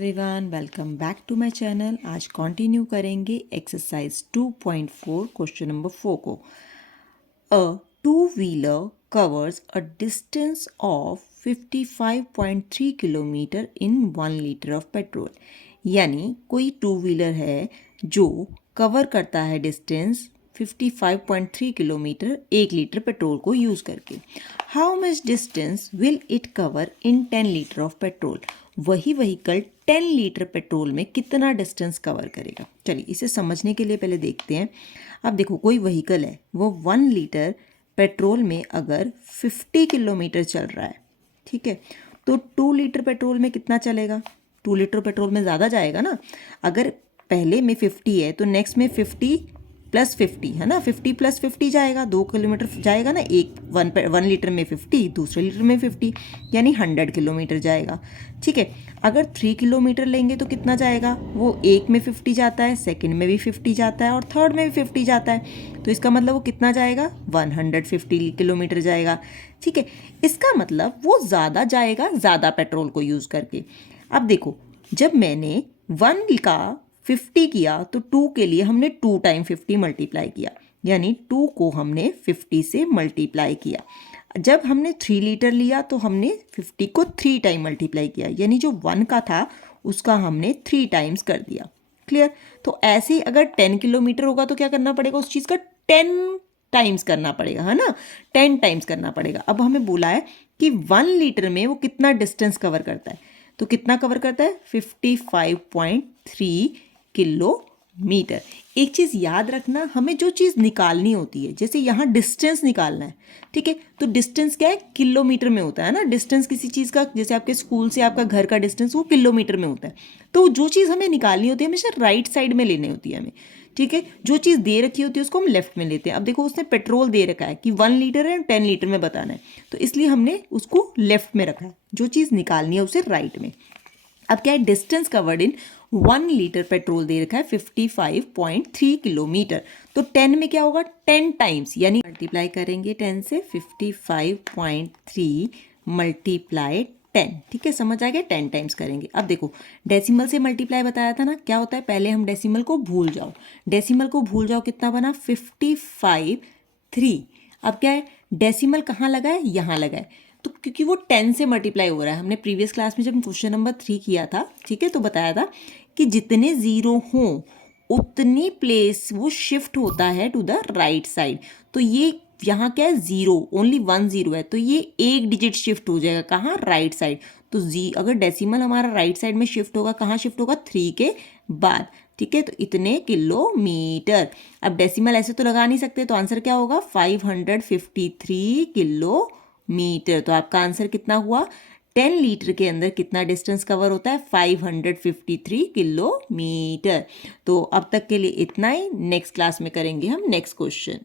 Everyone, welcome back to my channel. आज continue करेंगे exercise 2.4 question number 4 को। A two wheeler covers a distance of 55.3 kilometre in 1 litre of petrol. यानी कोई two wheeler है जो cover करता है डिस्टेंस 55.3 किलोमीटर 1 लीटर पेट्रोल को यूज़ करके। How much distance will it cover in 10 litre of petrol. वही व्हीकल 10 लीटर पेट्रोल में कितना डिस्टेंस कवर करेगा। चलिए इसे समझने के लिए पहले देखते हैं। अब देखो, कोई व्हीकल है वो 1 लीटर पेट्रोल में अगर 50 किलोमीटर चल रहा है, ठीक है, तो 2 लीटर पेट्रोल में कितना चलेगा। 2 लीटर पेट्रोल में ज़्यादा जाएगा ना। अगर पहले में 50 है तो नेक्स्ट में 50 प्लस 50 है ना, 50 प्लस 50 जाएगा, 2 किलोमीटर जाएगा ना। वन लीटर में 50, दूसरे लीटर में 50, यानी 100 किलोमीटर जाएगा। ठीक है, अगर 3 किलोमीटर लेंगे तो कितना जाएगा। वो एक में 50 जाता है, सेकंड में भी 50 जाता है और थर्ड में भी 50 जाता है। तो इसका मतलब वो कितना जाएगा, 150 किलोमीटर जाएगा। ठीक है, इसका मतलब वो ज़्यादा जाएगा ज़्यादा पेट्रोल को यूज़ करके। अब देखो, जब मैंने 1 का 50 किया तो 2 के लिए हमने 2 टाइम 50 मल्टीप्लाई किया, यानी 2 को हमने 50 से मल्टीप्लाई किया। जब हमने 3 लीटर लिया तो हमने 50 को 3 टाइम मल्टीप्लाई किया, यानी जो 1 का था उसका हमने 3 टाइम्स कर दिया। क्लियर। तो ऐसे ही अगर 10 किलोमीटर होगा तो क्या करना पड़ेगा, उस चीज़ का 10 टाइम्स करना पड़ेगा, है ना, 10 टाइम्स करना पड़ेगा। अब हमें बोला है कि 1 लीटर में वो कितना डिस्टेंस कवर करता है, तो कितना कवर करता है, 55.3 किलोमीटर। एक चीज़ याद रखना, हमें जो चीज़ निकालनी होती है, जैसे यहाँ डिस्टेंस निकालना है, ठीक है, तो डिस्टेंस क्या है, किलोमीटर में होता है ना। डिस्टेंस किसी चीज़ का, जैसे आपके स्कूल से आपका घर का डिस्टेंस, वो किलोमीटर में होता है। तो जो चीज़ हमें निकालनी होती है हमेशा राइट साइड में लेनी होती है हमें। ठीक है, जो चीज़ दे रखी होती है उसको हम लेफ्ट में लेते हैं। अब देखो, उसने पेट्रोल दे रखा है कि 1 लीटर है, 10 लीटर में बताना है, तो इसलिए हमने उसको लेफ्ट में रखा है। जो चीज़ निकालनी है उसे राइट में। अब क्या है, distance covered in 1 litre petrol दे रखा है 55.3 किलोमीटर। तो 10 में क्या होगा, 10 टाइम्स, यानी मल्टीप्लाई करेंगे 10 से, 55.3 मल्टीप्लाई 10। ठीक है, समझ आ गया, 10 टाइम्स करेंगे। अब देखो, डेसिमल से मल्टीप्लाई बताया था ना, क्या होता है, पहले हम डेसिमल को भूल जाओ। डेसिमल को भूल जाओ, कितना बना, 55.3। अब क्या है, डेसिमल कहाँ लगा है, यहाँ लगा है, तो क्योंकि वो 10 से मल्टीप्लाई हो रहा है। हमने प्रीवियस क्लास में जब क्वेश्चन नंबर 3 किया था, ठीक है, तो बताया था कि जितने ज़ीरो हों उतनी प्लेस वो शिफ्ट होता है टू द राइट साइड। तो ये यहाँ क्या है, ज़ीरो, ओनली 1 ज़ीरो है, तो ये एक डिजिट शिफ्ट हो जाएगा कहाँ, राइट साइड। तो अगर डेसिमल हमारा राइट साइड में शिफ्ट होगा, कहाँ शिफ्ट होगा, 3 के बाद। ठीक है, तो इतने किलोमीटर। अब डेसिमल ऐसे तो लगा नहीं सकते, तो आंसर क्या होगा, 553 किलोमीटर। तो आपका आंसर कितना हुआ, 10 लीटर के अंदर कितना डिस्टेंस कवर होता है, 553 किलोमीटर। तो अब तक के लिए इतना ही। नेक्स्ट क्लास में करेंगे हम नेक्स्ट क्वेश्चन।